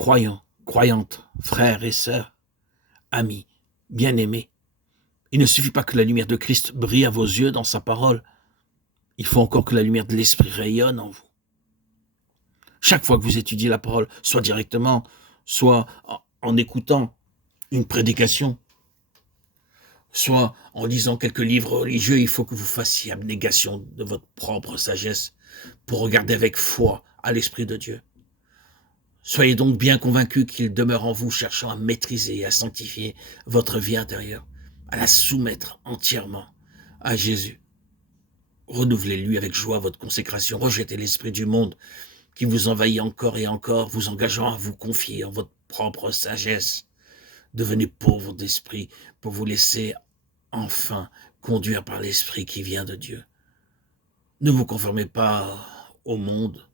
Croyants, croyantes, frères et sœurs, amis, bien-aimés, il ne suffit pas que la lumière de Christ brille à vos yeux dans sa parole, il faut encore que la lumière de l'Esprit rayonne en vous. Chaque fois que vous étudiez la parole, soit directement, soit en écoutant une prédication, soit en lisant quelques livres religieux, il faut que vous fassiez abnégation de votre propre sagesse pour regarder avec foi à l'Esprit de Dieu. Soyez donc bien convaincus qu'il demeure en vous, cherchant à maîtriser et à sanctifier votre vie intérieure, à la soumettre entièrement à Jésus. Renouvelez-lui avec joie votre consécration, rejetez l'esprit du monde qui vous envahit encore et encore, vous engageant à vous confier en votre propre sagesse. Devenez pauvre d'esprit pour vous laisser enfin conduire par l'esprit qui vient de Dieu. Ne vous conformez pas au monde,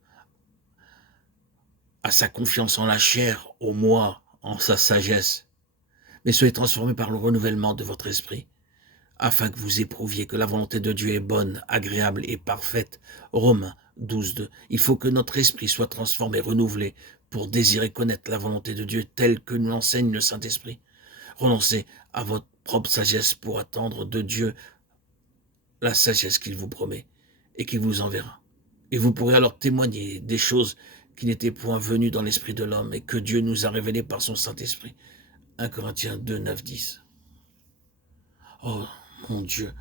à sa confiance en la chair, au moi, en sa sagesse, mais soyez transformés par le renouvellement de votre esprit, afin que vous éprouviez que la volonté de Dieu est bonne, agréable et parfaite. Romains 12:2. Il faut que notre esprit soit transformé, renouvelé, pour désirer connaître la volonté de Dieu telle que nous l'enseigne le Saint-Esprit. Renoncez à votre propre sagesse pour attendre de Dieu la sagesse qu'il vous promet et qu'il vous enverra. Et vous pourrez alors témoigner des choses qui n'étaient point venues dans l'esprit de l'homme et que Dieu nous a révélées par son Saint-Esprit. 1 Corinthiens 2, 9, 10. Oh, mon Dieu,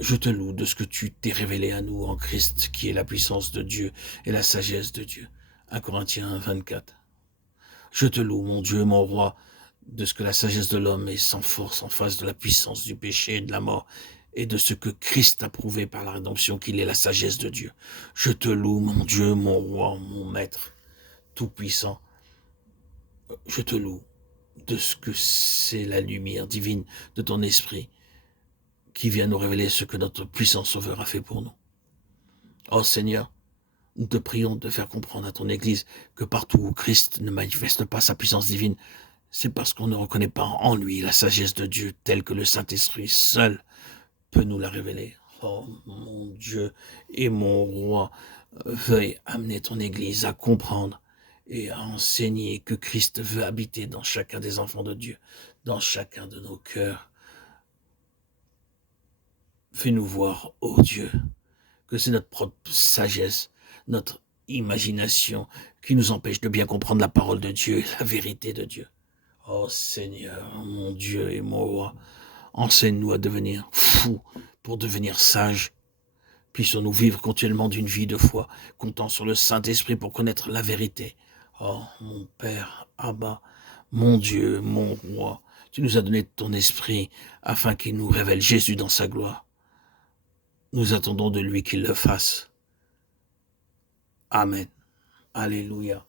je te loue de ce que tu t'es révélé à nous en Christ, qui est la puissance de Dieu et la sagesse de Dieu. 1 Corinthiens 24. Je te loue, mon Dieu, mon roi, de ce que la sagesse de l'homme est sans force en face de la puissance du péché et de la mort, et de ce que Christ a prouvé par la rédemption qu'il est la sagesse de Dieu. Je te loue, mon Dieu, mon roi, mon maître, tout-puissant. Je te loue de ce que c'est la lumière divine de ton esprit qui vient nous révéler ce que notre puissant Sauveur a fait pour nous. Oh Seigneur, nous te prions de faire comprendre à ton Église que partout où Christ ne manifeste pas sa puissance divine, c'est parce qu'on ne reconnaît pas en lui la sagesse de Dieu telle que le Saint-Esprit seul peut nous la révéler. Oh mon Dieu et mon roi, veuille amener ton Église à comprendre et à enseigner que Christ veut habiter dans chacun des enfants de Dieu, dans chacun de nos cœurs. Fais-nous voir, ô Dieu, que c'est notre propre sagesse, notre imagination qui nous empêche de bien comprendre la parole de Dieu, la vérité de Dieu. Oh Seigneur, mon Dieu et mon roi, enseigne-nous à devenir fous pour devenir sages. Puissons-nous vivre continuellement d'une vie de foi, comptant sur le Saint-Esprit pour connaître la vérité. Oh, mon Père, Abba, mon Dieu, mon roi, tu nous as donné ton esprit afin qu'il nous révèle Jésus dans sa gloire. Nous attendons de lui qu'il le fasse. Amen. Alléluia.